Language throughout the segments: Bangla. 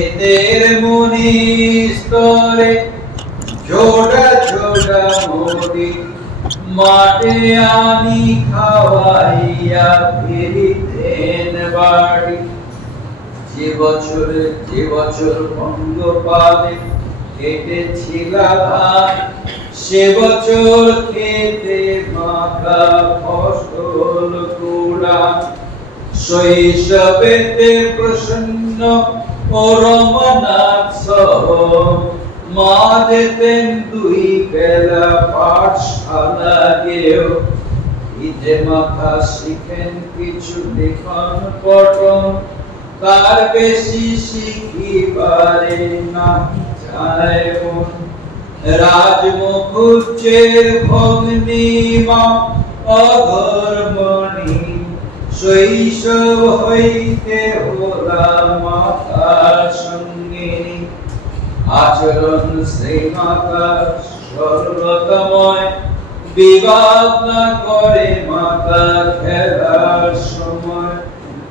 ক্ষেতের মুনি স্তরে ছোটা ছোটা মোটি মাঠে আনি খাওয়াইয়া ফিরিতেন বাড়ি। যে বছর ভঙ্গ পালে কেটেছিল ধান, সে বছর খেতে মাখা ফসল কুড়া। শৈশবেতে প্রসন্ন ও রমনাথ সহ মা যেতেন দুই বেলা পাঠশালা গেও। ঈদে মাথা শিখেন কিছু লিখন পঠন, তার বেশি শিখিবারে না যায় মন। রাজমুখুজ্জের ভগ্নী মা অধর্মণি, শৈশব হইতে হলা মাতার সঙ্গিনী। আচরণ সেই মাতা সর্বতময়, বিবাদ না করে মাতা খেলার সময়।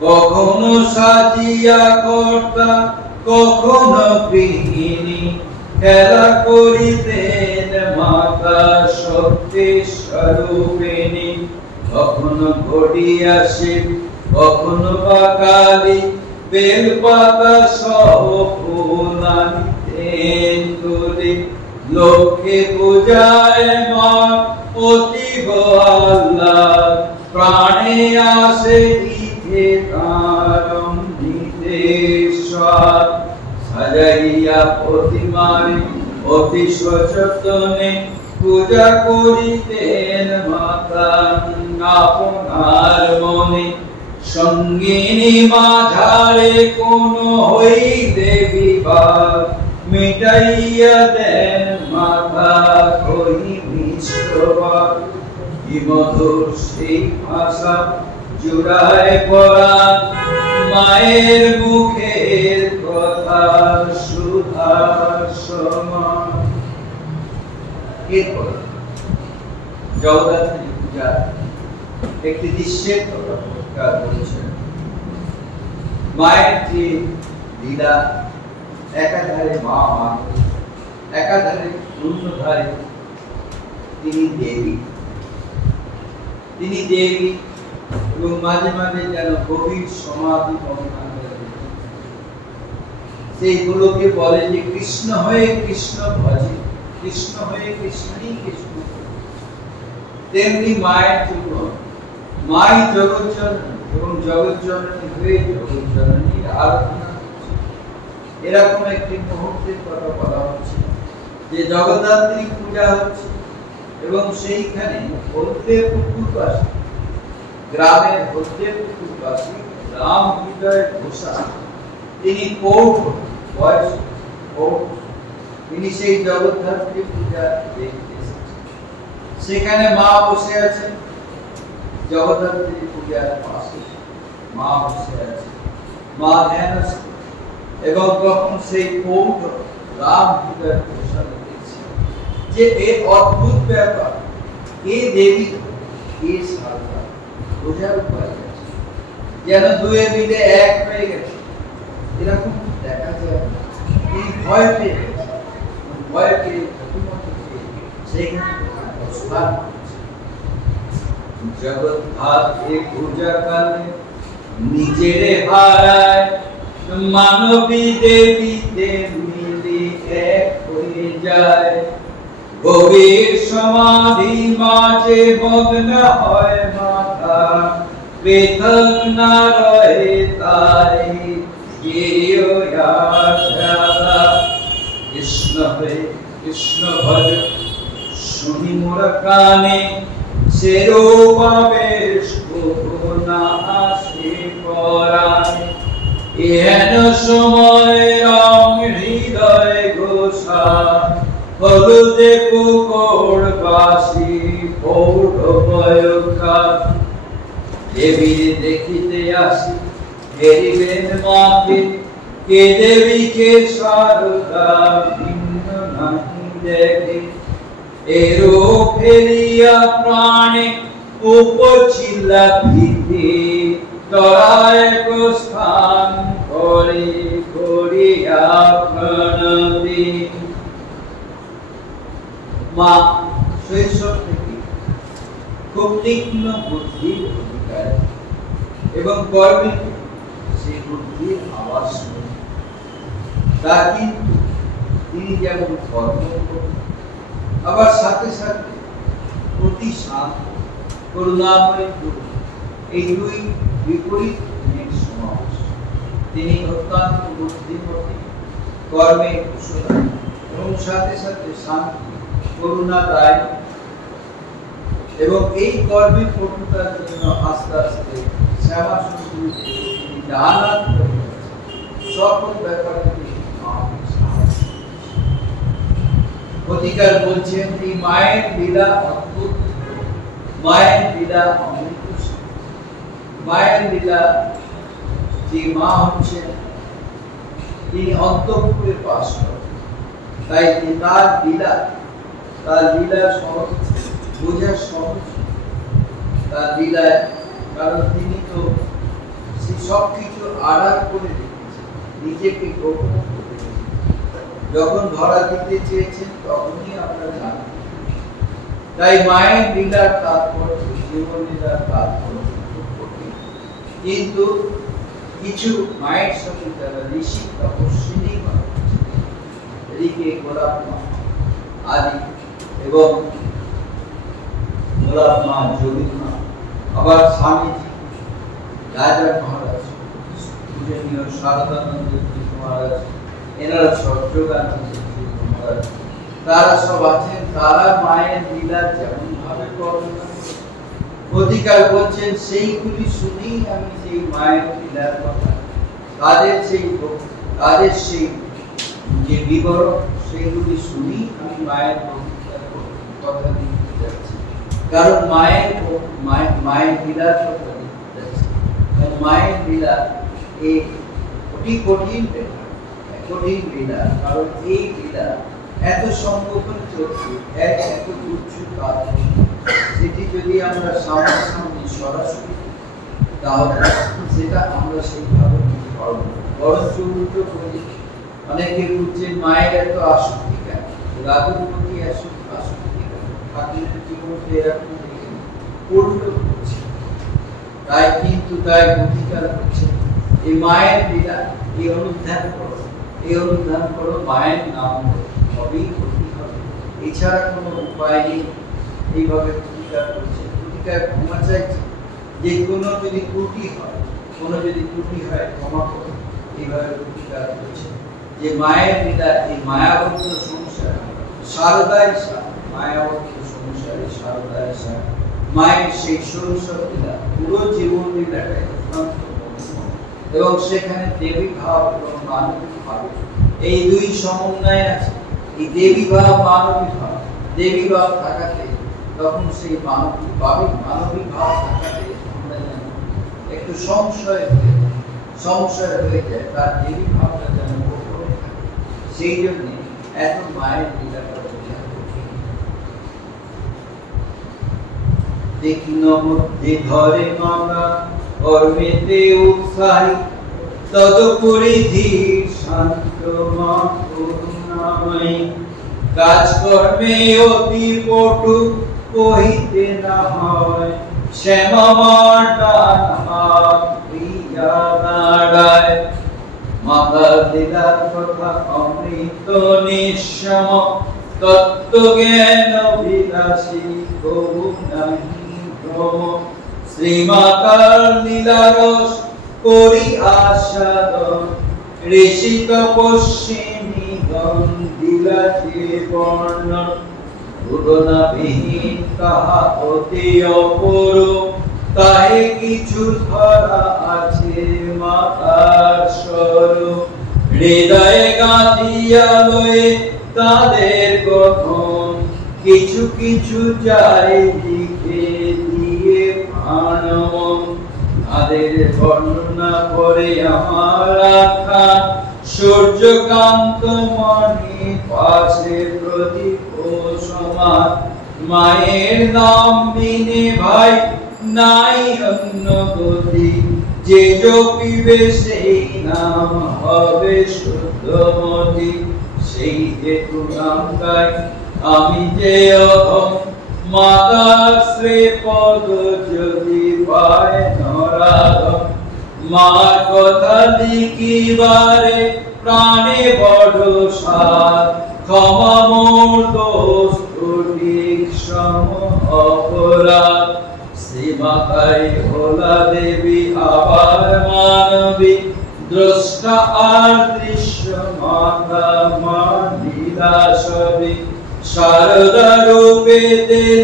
কখনো সাজিয়া কর্তা কখনো গৃহিণী, খেলা করিতেন মাতা শক্তি স্বরূপিণী। কখনো ঘড়ি আসে কখনো বা কালী, বেলপাতা সহ ফুল আনিতেন তুলি। লক্ষ্মী পূজায় মা অতীব আহ্লাদ, প্রাণে আসে ঈদে তার অমৃতেশ্বর। সাজাইয়া প্রতিমারে অতি সযত্নে পূজা করিতেন মাতা আপনার মনে। সঙ্গিনী মাঝারে কোন হইতে বিবাদ, মিটাইয়া দেন মাতা কহি মিষ্টবাদ। কি মধুর সেই ভাষা জুড়ায় পরাণ, মায়ের মুখের কথা সুধার সমান। এরপর জগদ্ধাত্রী পূজা একটি দৃশ্যের কথা প্রকাশ করেছেন। মায়ের যে লীলা, একাধারে মা মানব, একাধারে অন্যধারে তিনি দেবী। এবং মাঝে মাঝে যেন গভীর সমাধি সেইগুলোকে বলে যে কৃষ্ণ হয়ে কৃষ্ণ ভজে, কৃষ্ণ হয়ে কৃষ্ণই কৃষ্ণ। তেমনি মায়ের জন্য মাই জগজ্জননী এবং জগজ্জননী হয়ে জগজ্জননীর আরাধনা করছে। এরকম একটি মুহূর্তের কথা বলা হচ্ছে যে জগদ্ধাত্রী পূজা হচ্ছে এবং সেইখানে হলদেপুকুরবাসী, গ্রামের হলদেপুকুরবাসী রাম হৃদয় ঘোষা, তিনি তিনি সেই জগদ্ধাত্রী পূজা দেখতে এসেছেন। সেখানে মা বসে আছেন, জগদ্ধাত্রী পূজার পাশে মা বসে আছে, মা ধ্যানস্থ। এবং তখন সেই কৌট রাম হৃদয় ঘোষা দেখছে যে এর অদ্ভুত ব্যাপার, কে দেবী কে সারদা বোঝার উপায় আছে, যেন দুয়ে মিলে এক হয়ে গেছে এরকম দেখা যায়। এই ভয় পেয়ে গেছে, ভয় পেয়ে সেইখানে অবস্থান করছে। জগদ্ধাত্রী পূজা কালে নিজেরে হারায়, মানবী দেবীতে মিলি এক হয়ে যায়। গভীর সমাধি মাঝে মগ্ন হয় মাথা, পৃথক না রহে তারি কৃষ্ণ হয়ে কৃষ্ণ ভজ শুনি মোর কানে, সে রূপাবেশ না আসে পরাণে। এহেন সময় রং হৃদয় ঘোষা, হলুদে পুকুর বাসি পৌঢ় বয়কা। দেবীর দেখিতে আসি হেরিবেন মাকে, কে দেবীকে সারদা ভিন্ন নাহি দেখে। এরো ফেরিয়া প্রাণে উপচিল্লা ভীতি, তরায় প্রস্থান করে করিয়া প্রণতি। মা শৈশব থেকে খুব তীক্ষ্ণ বুদ্ধির অধিকারী এবং কর্মে সেই বুদ্ধির আওয়াজ শুনে। তা কিন্তু তিনি যেমন কর্ম করেন, আবার সাথে সাথে অতি শান্ত করুণাময় গুরু, এই দুই বিপরীত গুণের সমাবেশ। তিনি অত্যন্ত বুদ্ধিমতী, কর্মে কুশল এবং সাথে সাথে শান্তি করুণাদায়ী, এবং এই কর্মের পটুতার জন্য আস্তে আস্তে শ্যামা সুন্দরীকে তিনি দানাত করে সকল ব্যাপারে অধিকার বলছেন এই মায়ের লীলা অদ্ভুত, মায়ের লীলা অমৃত। মায়ের লীলা, যে মা হচ্ছেন তিনি অন্তঃপুরে বাস করেন, তাই তার লীলা সহজ বোঝা সহজ। তার লীলায়, কারণ তিনি তো সবকিছু আড়াল করে রেখেছেন, নিজেকে গোপন করে রেখেছেন। যখন ধরা দিতে চেয়েছেন তখনই আমরা জানি। তাই মায়ের লীলার তাৎপর্য, জীবন লীলার তাৎপর্য খুব কঠিন। কিন্তু কিছু মায়ের সাথে যারা ঋষি তপস্বিনী এদিকে গোলাপ মা আদি, এবং গোলাপ মা, যোগী মা, আবার স্বামীজি, রাজা মহারাজ, পূজনীয় শারদানন্দ মহারাজ, এনারা সহ্যোগানন্দ মহারাজ, তারা সব আছেন। তারা মায়ের লীলা যেমন ভাবে বর্ণনা অধিকার বলছেন, সেইগুলি শুনেই আমি সেই মায়ের লীলার কথা, তাদের সেই যে বিবরণ, সেইগুলি শুনেই আমি মায়ের কথা দিতে যাচ্ছি। কারণ মায়ের লীলার কথা দিতে যাচ্ছি। মায়ের লীলা এই কঠিন লীলা, কারণ এই লীলা এত সংগোপন চলছে, এত উচ্চ কাজ, সেটি যদি আমরা সামনাসামনি সরাসরি, তাহলে সেটা আমরা সেইভাবে নিতে পারবো। বরঞ্চ উল্টো করি, অনেকে বুঝছেন মায়ের এত আসক্তি কেন, রাগুর প্রতি আসক্তি কেন, ঠাকুরের জীবনকে এরকম দেখে উল্টো করছে। তাই অধিকার হচ্ছে এই মায়ের লীলা, এই অনুধ্যান করো, মায়ের নাম হবেই করতে হবে, এছাড়া কোনো উপায় নেই। এইভাবে প্রতিকার করছে, প্রতিকার ক্ষমা চাইছে, যে কোনো যদি ত্রুটি হয় ক্ষমা করো, এইভাবে প্রতিকার করছে। যে মায়ের লীলা, এই মায়াবদ্ধ সংসার, শারদায় মায়াবদ্ধ সংসারে শারদায় মায়ের সেই শৈশব লীলা, পুরো জীবন লীলাটাই অত্যন্ত মধুময়, এবং সেখানে দেবী ভাব এবং মানবিক ভাব, এই দুই সমন্বয় আছে। এই দেবী ভাব, দেবী ভাব থাকাতে তখন সেই মানবিক ভাব থাকাতে আমরা যেন একটু সংশয় হয়ে যায়, তার দেবী ভাবটা যেন গোপনে থাকে। সেই জন্য এত মায়ের লীলাটা বোঝা কঠিন। তীক্ষ্ণ বুদ্ধি ধরে মামা, কর্মেতে উৎসাহী, তদুপরি ধীর শান্ত মা করুণাময়ী। কাজকর্মে অতি পটু কহিতে না হয়, শ্যামা মার ডান হাত প্রিয়া নাড়ায়। মাতার লীলার কথা অমৃত নিঃসম, তত্ত্বজ্ঞান বিলাসী কবু নাহি ভ্রম। শ্রীমাতার লীলারস করি আস্বাদন, ঋষি তপস্বিনী গণ দিলা যে বর্ণন। তুলনাবিহীন তাহা অতি অপরূপ, তাহে কিছু ধরা আছে মাতার স্বরূপ। হৃদয়ে গাঁথিয়া লয়ে তাদের গঠন, কিছু কিছু চাই লিখে দিয়ে প্রাণমন। তাদের বর্ণনা করে আমার আখ্যা, সূর্যকান্ত মণি পাশে প্রদীপ সমান। মায়ের নাম বিনে ভাই নাই অন্য গতি, যে জপিবে সেই নাম হবে শুদ্ধমতি, সেই হেতু নাম গাই আমি যে অধম। মাতার শ্রী পদ যদি পায় নরাধম, মার কথা লিখিবারে প্রাণে বড় সার। ক্ষমা মোর দোষ ত্রুটি সম অপরাধ, শ্রীমাতাই ভোলা দেবী আবার মানবী। দ্রষ্টা আর দৃশ্য মাতা মা লীলা সবই, শারদা রূপে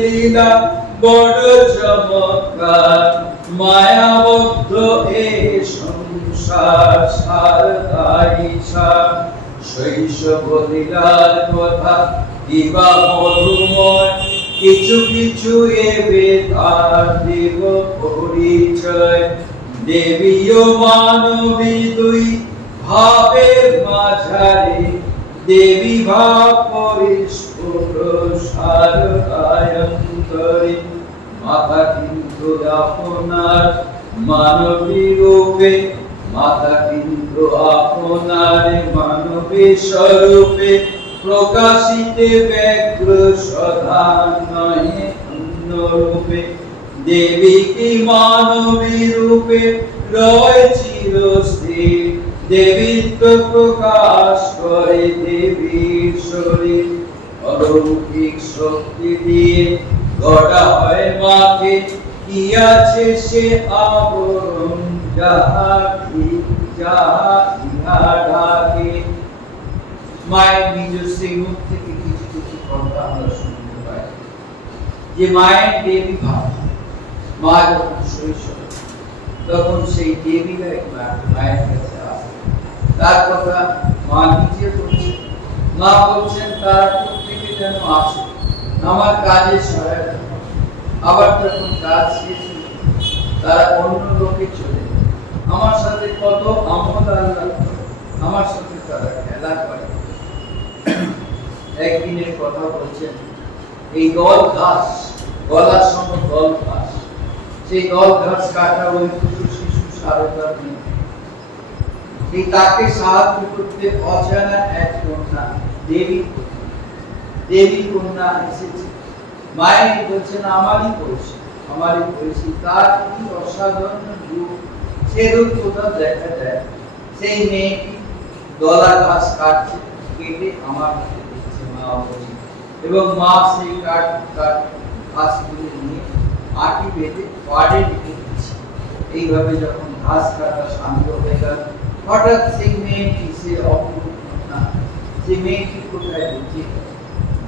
লীলা বড় চমৎকার। মায়াবদ্ধ এ সংসার শারদাই সার, শৈশব লীলার কথা কিবা মধুময়। কিছু কিছু এবে তার দেব পরিচয়, দেবী ও মানবী দুই ভাবের মাঝারে। দেবী ভাব পরিস্ফুট শারদায়ন্তরে, মাতা কিন্তু আপনার মানবী রূপে। মাতা কিন্তু আপনার মানবী স্বরূপে, প্রকাশিতে ব্যগ্র সদা নয় অন্য রূপে। দেবী কি মানবী রূপে রয় চিরস্থির, দেবীত্ব প্রকাশ করে দেবীর শরীর। অলৌকিক শক্তি দিয়ে গড়া হয় মাকে, কি আছে সে আবরণ যাহা ইহা ডাকে। মায়ের নিজ শ্রীমুখ থেকে কিছু কিছু কথা আমরা শুনতে পাই, যে মায়ের দেবী ভাব। মা যখন শৈশব, তখন সেই দেবীরা মায়ের কাছে আসে, তার কথা মা নিজে বলছেন। মা বলছেন তারা প্রত্যেকে যেন আসে, আমার কাজে সহায়তা করে। আবার যখন কাজ শেষ হয়ে তারা অন্য লোকে চলে যায়, আমার সাথে কত আমোদ আল্লাহ করে, আমার সাথে তারা খেলা করে। একদিনের কথা বলছেন, এই দল ঘাস, গলার সম দল ঘাস, সেই দল ঘাস কাটা ওই শিশু শারদার মেয়ে। এই তাকে সাহায্য করতে অজানা এক কন্যা দেবী কন্যা এসেছে। মায়ের বলছেন আমারই বয়সী, তার কি অসাধারণ রূপ, সে রূপ কোথাও দেখা যায়। সেই মেয়েটি দলা ঘাস কাটছে, কেটে আমার হাতে দিচ্ছে মা বলছে, এবং মা সেই ঘাসগুলি নিয়ে আটি বেঁধে পাড়ে রেখে দিচ্ছে। এইভাবে যখন ঘাস কাটা শান্ত হয়ে গেল, হঠাৎ সেই মেয়েটি, সে অপূর্ব কন্যা, যে মেয়েটি কোথায় লুকিয়ে গেল,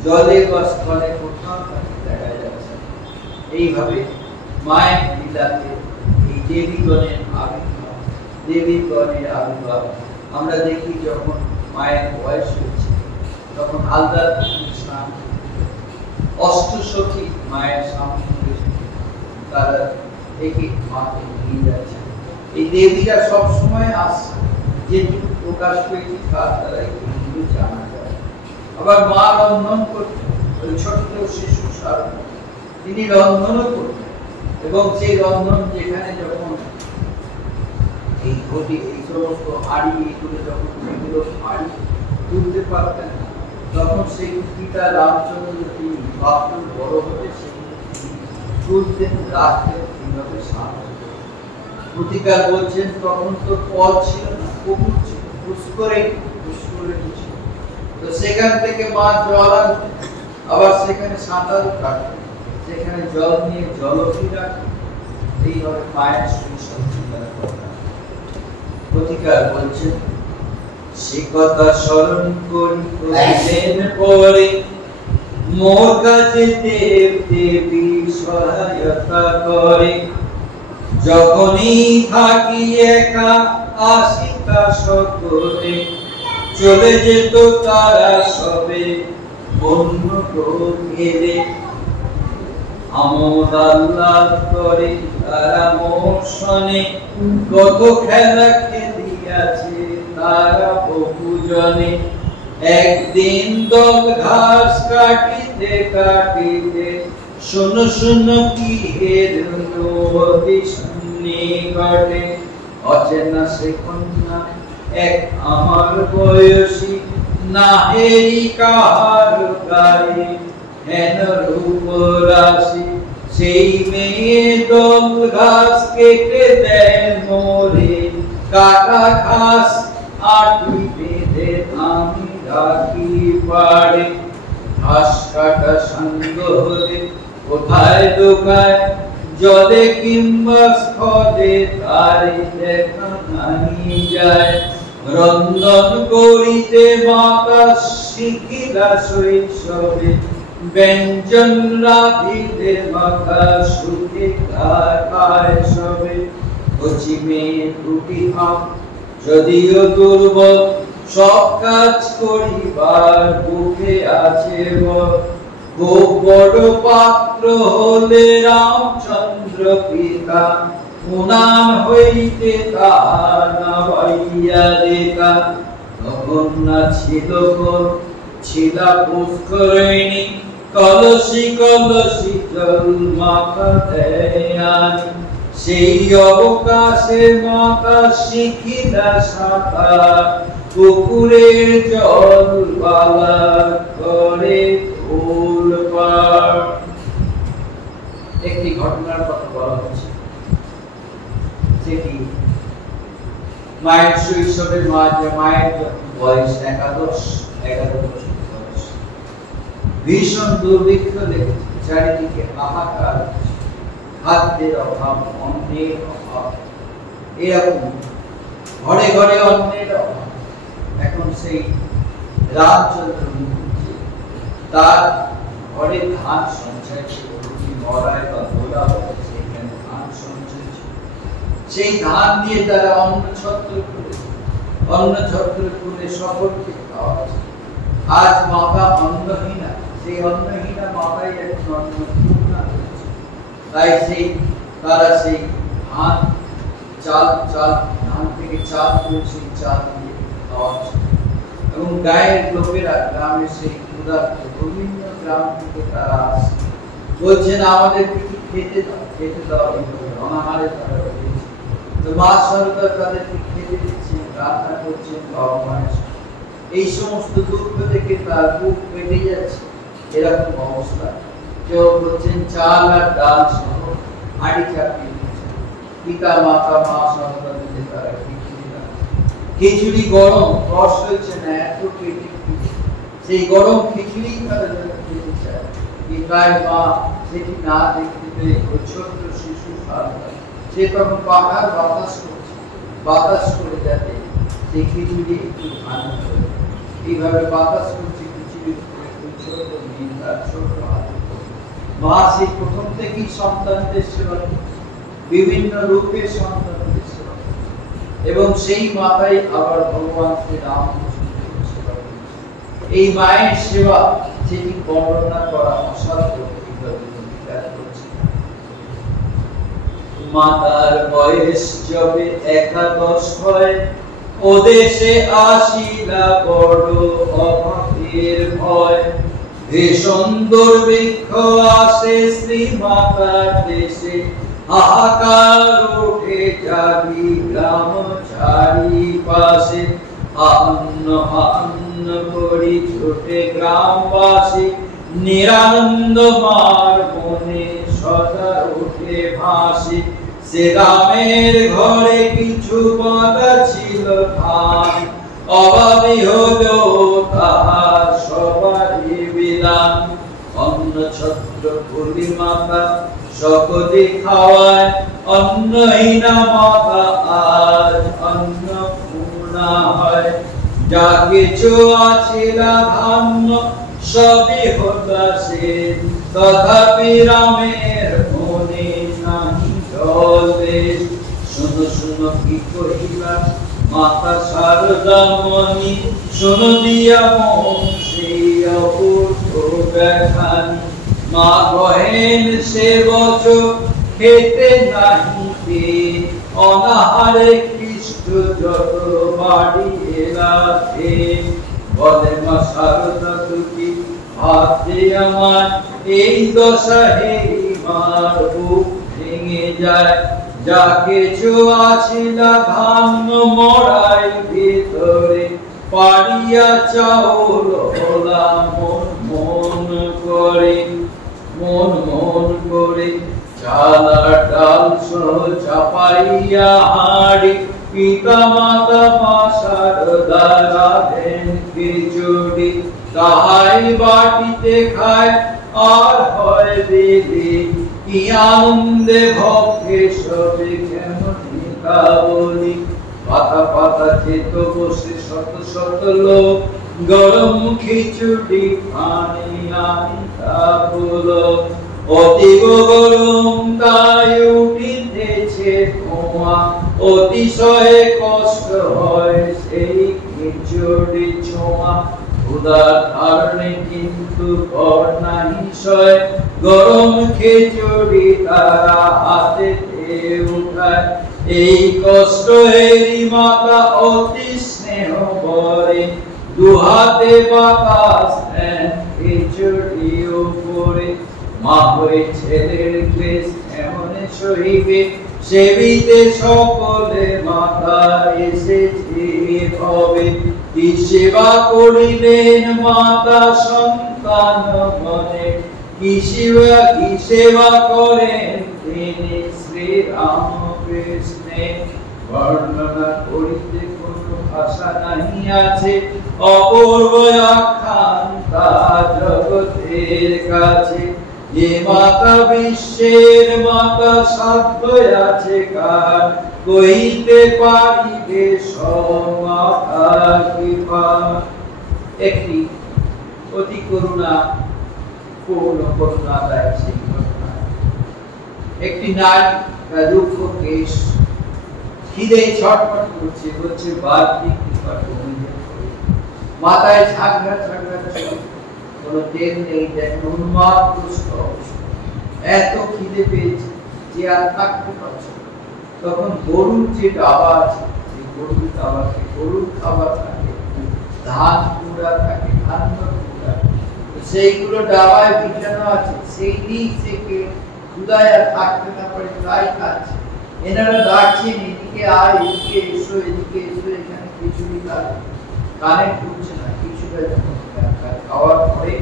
জলে বা স্থলে কোথাও দেখা যাচ্ছে। এইভাবে মায়ের লীলাতে এই দেবীগণের আবির্ভাব আমরা দেখি। যখন মায়ের বয়স হয়েছে, তখন আলদার স্নান, অষ্টসখী মায়ের সামনে তারা দেখে মাকে নিয়ে যাচ্ছে। এই দেবীরা সবসময় আসছে, যেটুকু প্রকাশ পেয়েছে তার দ্বারাই এগুলো জানা যায়। আবার মা রন্ধন করতেন, ওই ছোট্ট শিশু শারদা তিনি রন্ধনও করতেন, এবং সেই রন্ধন যেখানে যখন এই ঘটি, এই সমস্ত হাড়ি, এইগুলো যখন সেগুলো হাড়ি তুলতে পারতেন, তখন সেই পিতা রামচন্দ্র তিনি ভাবতেন বড় হতে সেগুলো তুলতেন, রাখতেন, এইভাবে সাহায্য। প্রতিকার বলছেন তখন তো কল ছিল না, পুকুর ছিল, পুষ্করে ছিল। তো সেখান থেকে মা জল আনতেন, আবার সেখানে সাঁতারও কাটতেন, সেখানে জল নিয়ে জলকি রাখতেন। এইভাবে মায়ের শৈশব চিন্তার কথা প্রতিকার বলছেন, সে কথা স্মরণ করি প্রতিদিন পরে, মোর কাছে দেব দেবী সহায়তা করে। যখনই থাকি একা আসিতা সকলে, চলে যেত তারা সবে বন্য ঘেরে। আমোদ আহ্লাদ করে তারা মোর শনে, কত খেলা খেলিয়াছে তারা বহুজনে। একদিন দল ঘাস কাটিতে কাটিতে, শোনো শোনো কি হের নদী নিকটে, অচেনা সে কন্যা এক আমার বয়সী, নাহেরি কাহার গায়ে হেন রূপ রাশি। সেই মেয়ে দল ঘাস কেটে দেয় মোরে, কাটা ঘাস আটি বেঁধে আমি রাখি পাড়ে। ঘাস কাটা সাঙ্গ হলে কোথায় দোকায়, জলে কিংবা স্থলে তারে দেখা নাই যায়। রন্ধন করিতে মাতা শিখিলা শৈশবে, ব্যঞ্জন রাধিতে মাতা সুখে খায় সবে। কচি মেয়ে টুটি হাম যদিও দুর্বল, সব কাজ করিবার বুকে আছে বল। খুব বড় পাত্র হলে রামচন্দ্র পিতা, উনান হইতে তাহার নামাইয়া দেখা। তখন না ছিল কল, ছিলা পুষ্করিণী, কলসি কলসি জল মাথা দেয়। সেই অবকাশে মাতা শিখিলা সাঁতার, পুকুরের জল বালা করে তোলপাড়। একটি ঘটনার কথা বলা হচ্ছে, সেটি মায়ের শৈশবের মায়ের বয়স 11 বছর বয়স। ভীষণ দুর্ভিক্ষ লেগেছে, চারিদিকে হাহাকার, খাদ্যের অভাব, অন্নের অভাব, এরকম ঘরে ঘরে অন্নের অভাব। এখন সেই রামচন্দ্র মুখুজ্জে তার ঘরে ধান সঞ্চয় ছিল, মরায় বা গোলা বলে সেখানে ধান সঞ্চয় ছিল। সেই ধান দিয়ে তারা অন্ন ছত্র করে সকলকে খাওয়াচ্ছে। আজ মাতা অন্নহীনা, সেই অন্নহীনা মাতাই এখন অন্নপূর্ণা হয়েছে। তাই তারা সেই ধান থেকে চাল করে সেই চাল দিয়ে খাওয়াচ্ছে। এবং গায়ের লোকেরা গ্রামে সেই ক্ষুধার্ত বিভিন্ন গ্রাম থেকে তারা আসছে, বলছেন আমাদের কিছু খেতে দাও, অনাহারে তারা রয়েছে। তো মা সরকার তাদেরকে খেতে দিচ্ছেন, রান্না করছেন বাবা মায়ের। এই সমস্ত দুঃখ থেকে তার বুক পেটে যাচ্ছে, এরকম অবস্থা। কেউ বলছেন চাল আর ডাল সহ হাঁড়ি চাপিয়ে দিচ্ছেন। পিতা মাতা মা সরকার মিলে তারা খিচুড়ি গরম, রস হয়েছে না, এত পেটে সেই গরম খিচুড়ি তারা খেতে চায়। পিতার মা সেটি না দেখতে পেয়ে ওই ছোট্ট শিশু সে তখন পাখার বাতাস করে যাতে সেই খিচুড়ি একটু ভালো করে, এইভাবে বাতাস করছে খিচুড়ি ছোট মেয়ে তার ছোট হাতে। মা সেই প্রথম থেকেই সন্তানদের সেবা করছে, বিভিন্ন রূপে সন্তানদের সেবা করছে, এবং সেই মাতাই আবার ভগবান শ্রী রামকৃষ্ণের সেবা করছে। এই মায়ের সেবা সেটি বর্ণনা করা অসাধ্য। মাতার বয়স যবে 11 হয়, ও দেশে আসিলা বড় অভাবের ভয়। ভীষণ দুর্ভিক্ষ আসে শ্রী মাতার দেশে, হাহাকার ওঠে জাগি গ্রাম চারিপাশে। আন্ন করি ছোটে গ্রামবাসী, নিরানন্দ মার মনে সদা ওঠে ভাসি। সে রামের ঘরে কিছু বাঁধা ছিল ধান, অভাবী হলো তাহার সবারই বিধান। অন্ন ছত্র ফুলি মাতা সকলে খাওয়ায়, অন্নহীনা মাতা আজ অন্নপূর্ণা হয়। যা কিছু আছিল ধান্য সবই হতাশে, তথাপি রামের মনে নাহি জলে। শুনো শুনো কি কহিলা মাতা শারদামণি, শুনো দিয়া মন সেই অপূর্ব ব্যাখানি। মা কহেন সে বছর খেতে নাহি পেয়ে, অনাহারে কৃষ্ণ যত বাড়ি এলাতে। বলে মা শারদা দুটি ভাবতে আমার, এই দশা হে মার বুক ভেঙে যায়। যাকে চোয়াছিলা ধান্য মড়াই ভিতরে পাড়িয়া চাউল হলা মন মন করে চালা ডাল সহ চাপাইয়া হাড়ি পিতা মাতা মাসার দ্বারা দেন খিচুড়ি তাহাই বাটিতে খায় আর হয় দিদি কি আনন্দে ভক্তে সবে কেমন বলি পাতা পাতা চেত বসে শত শত লোক গরম খিচুড়ি পানি আনি তা বলো অতি গরম তাই উঠিতেছে ধোঁয়া অতিশয় কষ্ট হয় সেই খিচুড়ি ছোঁয়া উদার কারণে কিন্তু পর নাহি সয় গরম খিচুড়ি তারা হাতে উঠায় এই কষ্ট হেরি মাতা অতি স্নেহ করে দুহাতে বাতাস দেন খিচুড়ি উপরে মা হয়ে ছেলের ক্লেশ এমন সহিবে সেবিতে সকলে মাতা এসেছে হবে কি সেবা করিলেন মাতা সন্তান মনে কি সেবা করেন তিনি শ্রী রামকৃষ্ণে বর্ণনা করিতে কোনো ভাষা নাহি আছে অপূর্ব আখ্যান তা জগতের কাছে যে মাতা বিশ্বের মাতা সাধ্য আছে কার কইতে পারিবে সমাতা কৃপা একটি অতি করুণা পূর্ণ করুণাদায়ক সেই ঘটনা একটি নারী তার দুঃখ কেশ খিদে ছটফট করছে বলছে বাড়তি কৃপা করিবে মাথায় ঝাগড়া কোনো তেল নেই দেখেন উন্মাদগ্রস্ত অবস্থা এত খিদে পেয়েছে যে আর থাকতে পারছে তখন গরুর যে ডাবা আছে সেই গরুর ডাবাতে গরুর খাবার থাকে ধান কুড়া থাকে ধান্য কুড়া সেইগুলো ডাবায় বিছানো আছে সেই দিক থেকে ক্ষুধায় আর থাকতে না পারে তাই খাচ্ছে এনারা ডাকছেন এদিকে আয় এদিকে এসো এখানে খিচুড়ি খাবে কানে ঢুকছে না কিছুটা যখন খাওয়ার পরে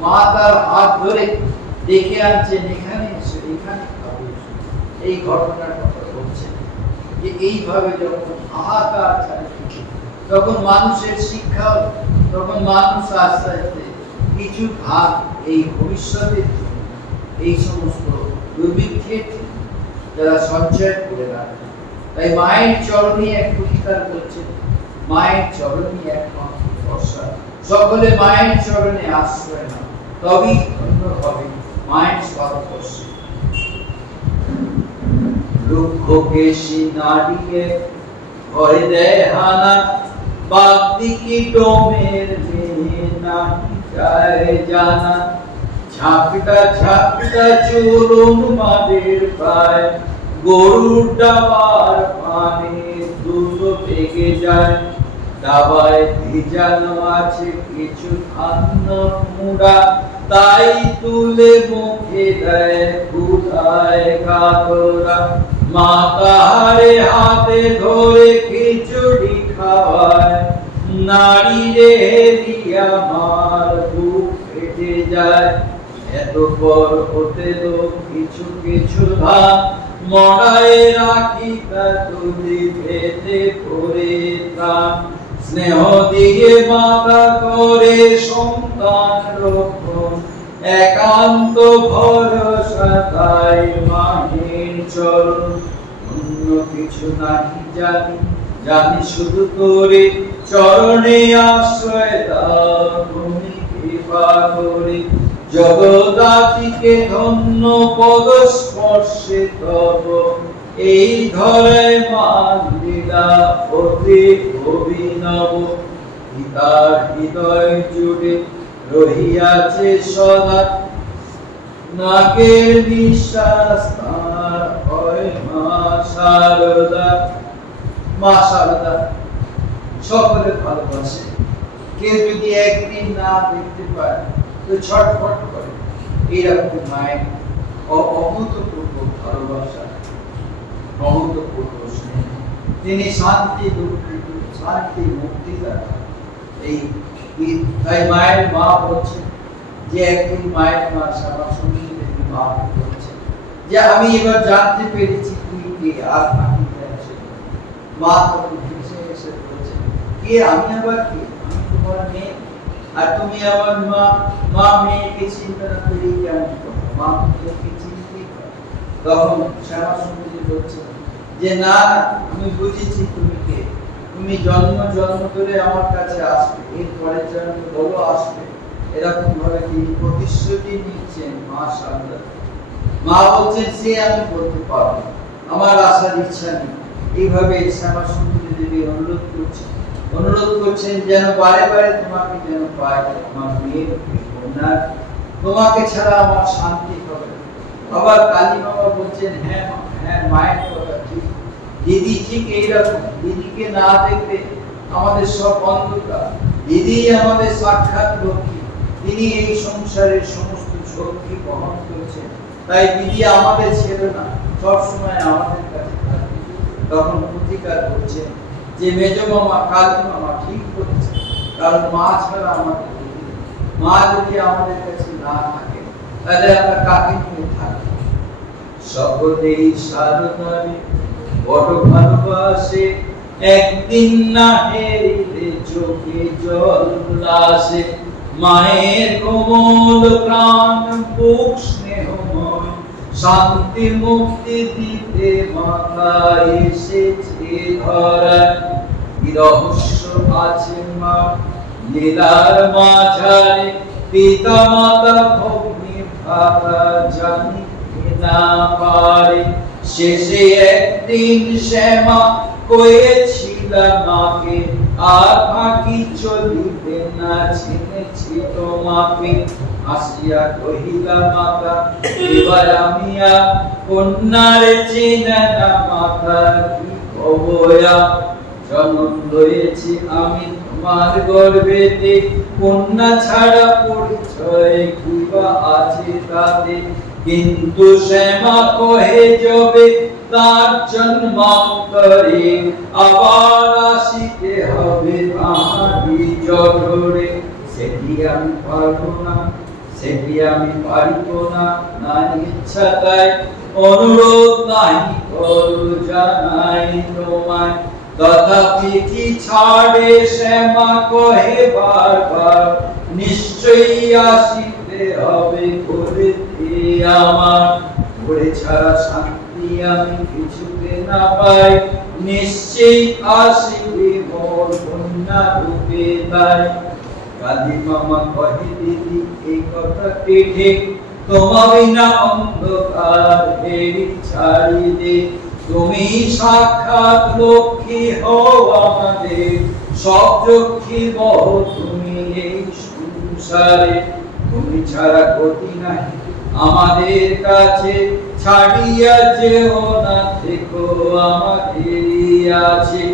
মা তার হাত ধরে দেখে আনছেন এখানে এসো এখানে খাবে এই ঘটনার কথা বলছেন যে এইভাবে যখন হাহাকার চারিদিকে তখন মানুষের শিক্ষা তখন মানুষ আস্তে আস্তে কিছু ভাগ এই ভবিষ্যতের এই সমস্ত দুর্ভিক্ষের যারা সঞ্চয় করে রাখে তাই মায়ের চরণে এক প্রতিকার করছেন মায়ের চরণে একমাত্র ভরসা সকলে মায়ের চরণে আশ্রয় না তবেই ধন্য হবে মায়ের স্পর্শে দুঃখ কেশি নারীকে ভয় দেয় হানা বাগদিকি ডোমের মেয়ে নাহি যায় জানা ঝাপটা চুরুন মাদের পায় গরুর ডাবার পানে দ্রুত পেকে যায় দাবায় ভিজানো আছে কিছু ধান্য মুড়া তাই তুলে মুখে দেয় ক্ষুধায় কাতরা মা তাহারে হাতে ধরে খিচুড়ি খাওয়ায় নারী রে দিয়া মার বুক ফেটে যায় এত পর হতে দো কিছু কিছু ধান মড়ায় রাখি তা তুলি ভেতে পড়ে প্রাণ স্নেহ দিয়ে মাতা করে সন্তান রক্ষণ একান্ত ভরসা তাই মায়ের চরণ অন্য কিছু নাহি জানি শুধু করে চরণে আশ্রয় দাও তুমি কৃপা করে জগদাতিকে ধন্য পদ স্পর্শে তব এই ধরায় মান লীলা অতি অভিনব পিতার হৃদয় জুড়ে রহিয়াছে সদা নাকের নিঃশ্বাস তার হয় মা শারদা সকলে ভালোবাসে কেউ যদি একদিন না দেখতে পায় তো ছটফট করে এইরকম মায়ের অভূতপূর্ব ভালোবাসা बहुत पुरुष নেই, তিনি শান্তি শান্তি মুক্তিদাতা। তাই মায়ের মা বলছেন যে একদিন মায়ের মা শ্যামাসুন্দরী দেবী মা বলছেন যে আমি এবার জানতে পেরেছি তুই কে আর বাকি আছে। মা তখন হেসে হেসে বলছেন কে আমি আবার কে, আমি তোমার মেয়ে আর তুমি আমার মা। মা মেয়েকে চিন্তা না করে কেমন কথা, মা মেয়েকে চিনতেই পারে। তখন শ্যামাসুন্দরী বলছেন যে না আমি বুঝেছি তুমি কে, তুমি জন্ম জন্ম ধরে আমার কাছে আসবে, এরপরে জন্ম বলো আসবে, এরকম ভাবে তিনি প্রতিশ্রুতি নিচ্ছেন মা শারদা। মা বলছেন সে আমি বলতে পারবো, আমার আসার ইচ্ছা নেই। এইভাবে শ্যামাসুন্দরী দেবী অনুরোধ করছেন যেন বারে বারে তোমাকে যেন পাই, আমার মেয়ের কন্যা, তোমাকে ছাড়া আমার শান্তি হবে। আবার কালী বাবা বলছেন হ্যাঁ হ্যাঁ মায়ের কথা ঠিক, দিদি ঠিক এইরকম, দিদিকে না দেখলে আমাদের সব অন্ধকার, দিদি আমাদের সাক্ষাৎ লক্ষ্মী, তিনি এই সংসারের সমস্ত শক্তি বহন করছেন, তাই দিদি আমাদের ছেড়ে না, সবসময় আমাদের কাছে থাকবে। তখন প্রতিকার করছেন যে মেজ মামা কালী মামা ঠিক করেছে, কারণ মা ছাড়া আমাদের দিদি, মা যদি আমাদের কাছে না থাকে তাহলে আমরা কাকে নিয়ে থাকবো। সকলেই সারদারে বড় ভালোবাসে, একদিন না হেরিলে চোখে জল আসে। মায়ের কোমল প্রাণ বুক স্নেহময়, শান্তি মুক্তি দিতে মাতা এসেছে ধরায়। কি রহস্য আছে মা লীলার মাঝারে, পিতা মাতা ভগ্নী ভ্রাতা জানিতে না পারে। শেষে একদিন শ্যামা কয়েছিল মাকে, আর ফাঁকি চলিবে না চিনেছি তোমাকে। আসিয়া কহিলা মাতা এবার আমি আর কন্যার চেনা না মাতা, কি কবয়া জন্ম লয়েছি আমি তোমার গর্ভেতে, কন্যা ছাড়া পরিচয় কিবা আছে তাতে। কিন্তু শ্যামা কহে যাবে তার জন্মান্তরে, আবার আসিতে হবে তাহারি জঠরে। সেটি আমি পারবো না, সেটি আমি পারিব না, না ইচ্ছা তাই অনুরোধ নাই করু জানাই তোমায়। তথাপি কি ছাড়ে শ্যামা কহে বারবার, নিশ্চয়ই আসিতে হবে করিতে আমার। ঘরে ছাড়া শান্তি আমি কিছুতে না পাই, নিশ্চয়ই আসিবে মোর কন্যা রূপে তাই। কালী মামা কহে দিদি এই কথা ঠিক, তোমা বিনা অন্ধকার হেরি ছাড়ি দে। তুমি সাক্ষাৎ লক্ষ্মী হও আমাদের, সব লক্ষ্মী বহ তুমি এই সংসারে। তুমি ছাড়া গতি নাই আমাদের কাছে, ছাড়িয়া যেও না থেকো আমাদেরই আছে।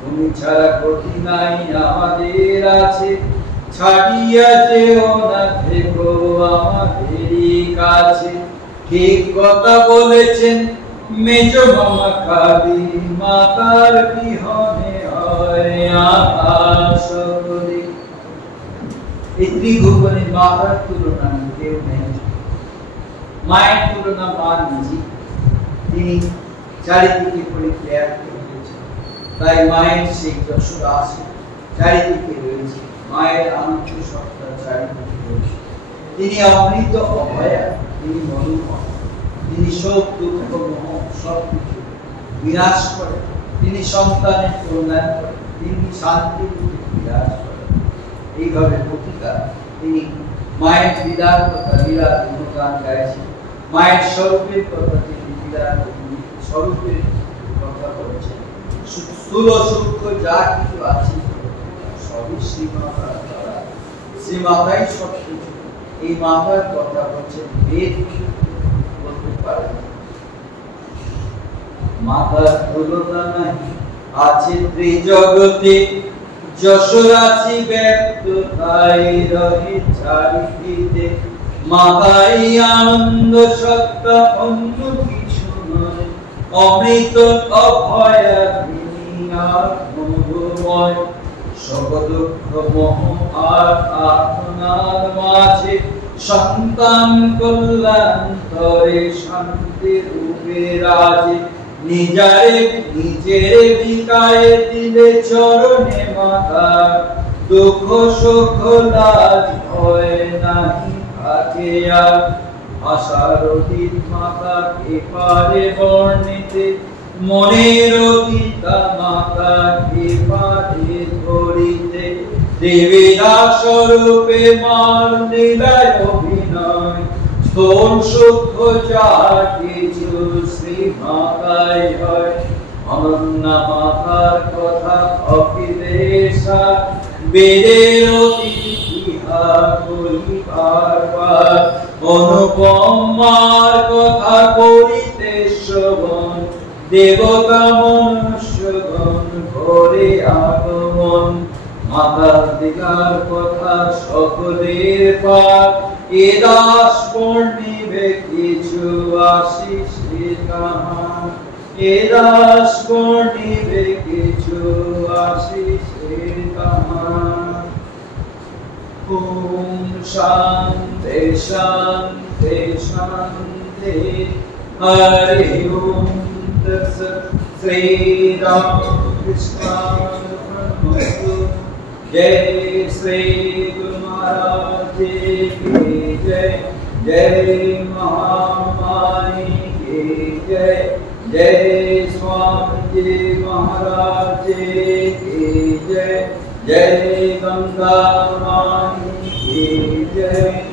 তুমি ছাড়া গতি নাই আমাদের আছে, ছাড়িয়া যেও না থেকো আমাদেরই কাছে। ঠিক কথা বলেছেন মেজ মামা কালী, মাতার বিহনে হয় আকাশ সকলে। এই ত্রিভুবনে মাতার তুলনা কেউ নেই, মায়ের তুলনা মা নিজে। তিনি চারিদিকে পরিত্যাগ করেছেন, তাই মায়ের সেই যশোর আসে চারিদিকে রয়েছে, মায়ের আনন্দ সত্তা চারিদিকে রয়েছে। তিনি অমৃত অভয়া, তিনি মনোময়, তিনি শোক দুঃখ মোহ সবকিছু বিনাশ করেন, তিনি সন্তানের কল্যাণ করেন, তিনি শান্তি বিরাজ করেন। এইভাবে প্রতিকার তিনি মায়ের লীলার কথা লীলা গুণগান গাইছেন, মায়ের স্বরূপের কথা তিনি লীলার স্বরূপের কথা বলছেন। স্থূল সূক্ষ্ম যা কিছু আছে সবই শ্রীমাতার দ্বারা, শ্রীমাতাই সব কিছু। এই মাতার কথা বলছেন বেদ বলতে পারে না। মাতার তুলনা নাই আছে ত্রিজগতে, যশোরাশি ব্যক্ত তাই রহে চারিদিকে। মাতাই আনন্দ সত্তা অন্য কিছু নয়, অমৃত অভয়া মধুময় সব দুঃখ মোহ আর আত্মনার মাঝে সন্তান কল্যাণ তরে শান্তি রূপে রাজে নিজের বিকায়ে দিলে চরণে মাতা দুঃখ সুখ লাজ হয় নাহি থাকে আর আশার অতীত মাতা কে পারে বর্ণিতে মনের গীতা মাতা কে পারে ধরিতে দেবীরা স্বরূপে মার লীলায় অভিনয় স্থূল সূক্ষ্ম যা কিছু শ্রী মাতাই হয় অনন্যা মাতার কথা অখিলেশা বেদের অতীত ইহা করি বারবার অনুপম মার কথা করিতে শ্রবণ দেবতা মনুষ্যগণ ঘরে আগমন মাতার দিগার কথা সকলের পাক এ দাস পূর্ণিবে কিছু আশিসের কাহান এ দাস পূর্ণিবে কিছু আশিসের কাহান ওম শান্তি শান্তি শান্তি হরি ওম तत्सत् श्री राम कृष्ण जय श्री गुरु महाराज की जय जय महामाई की जय जय स्वामी जी महाराज की जय जय गंगा माई की जय।